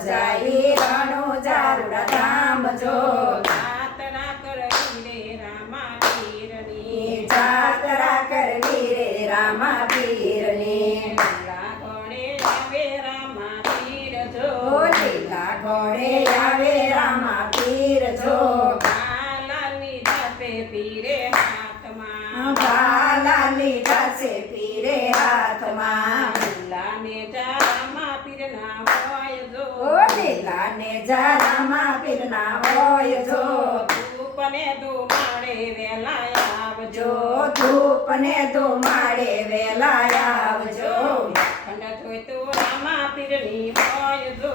જાય રણું ઝારુડા ધામ જો જાતરા કરવી રે રામા પીરની જાતરા કરવી રે રામા પીરની લીલા ઘોડે આવે રામા પીર જો લીલા ઘોડે આવે રામા પીર જો લાલની જાપે પીરે હાથમાં ભાલા લીધા છે પીરે હાથમાં લીલાને જા રામા પીરના હોય જો લીલાને જા રામા પીરના હોય જો ધૂપને ધુમાડે વેલા આવજો ધૂપ ને ધુમાડે વેલા આવજો ખંડ જોઈ તો રામા પીરની હોય જો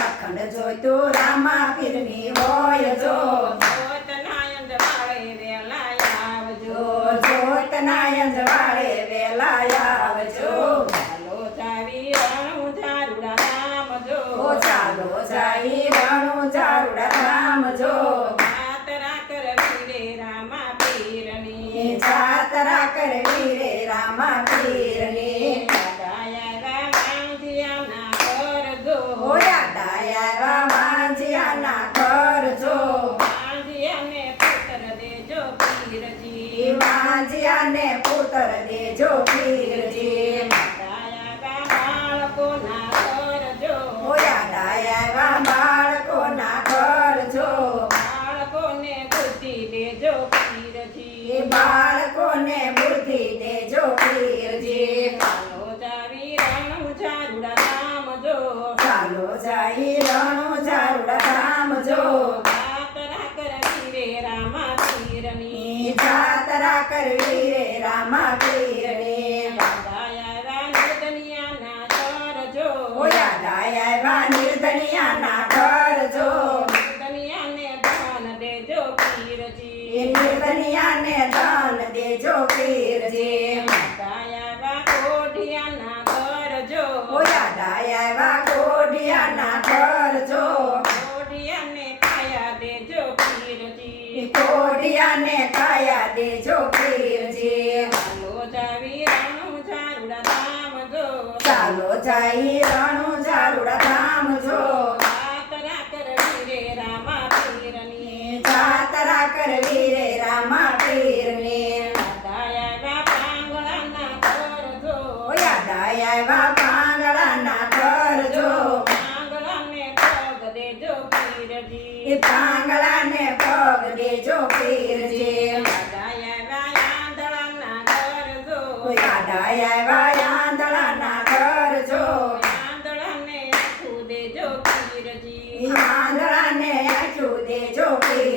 અખંડ જોઈ તું રામા પીરની હોય જો જોત નાયંદ વાળે વેલા આવજો જોત નાયંદ વાળે વેલા આવજો ચાલો જાવી રણું ઝારુડા ધામ જો ચાલો જાય રણું ઝારુડા ધામ જો જાતરા કરવી રે રામા પીરની જાતરા કરવી રે રામા પીરની દાયા વાંધિયાના ઘર જો ડાયા માંજિયાના ઘર જો વાંધિયાને પુત્ર દેજો પીરજી માંજિયાને પુત્ર દેજો પીરજી દાયા બાળકોના ઘર જો ડાયા બાળકોના ઘર જો બાળકોને બુદ્ધિ દેજો પીરજી બાળકોને બુદ્ધિ દેજો પીરજી ચાલો જાવી રણું ઝારુડા ધામ જો ચાલો જાય રણું ઝારુડા ધામ જો જાતરા કરવી રે રામા પીરની જાતરા કરવી રે રામા પીરની દાયા નિર્દનિયાના ઘર જો ડાયા નિર્ધનિયાના ઘર જો નિર્દનિયાને ધન દેજો પીરજી નિર્ધનિયાને દાન દેજો પીરજી દાયા કોઢિયાના ઘર જો ડાયા ગોઢિયાના ઘર જો કોઢિયાને કાયા દેજો પીરજી કોઢિયાને કાયા દેજો પીરજી ચાલો જાવી રણું ઝારુડા ધામ જો ચાલો જાય રણું ઝારુડા ધામ જો જાતરા કરવી રે રામા પીરની જાતરા કરવી રે રામા પીરની દાયા પાંગળાના ઘર જો ડાયા પાંગળાના ઘર જો પાંગળાને પગ દેજો પીરજી પાંગળાને પગ દેજો પીરજી દાયા આંધળાના ઘર જો ડાયા આંધળાના ઘર જો આંધળાને આખું દેજો પીરજી આંધળાને આખું દેજો પીરજી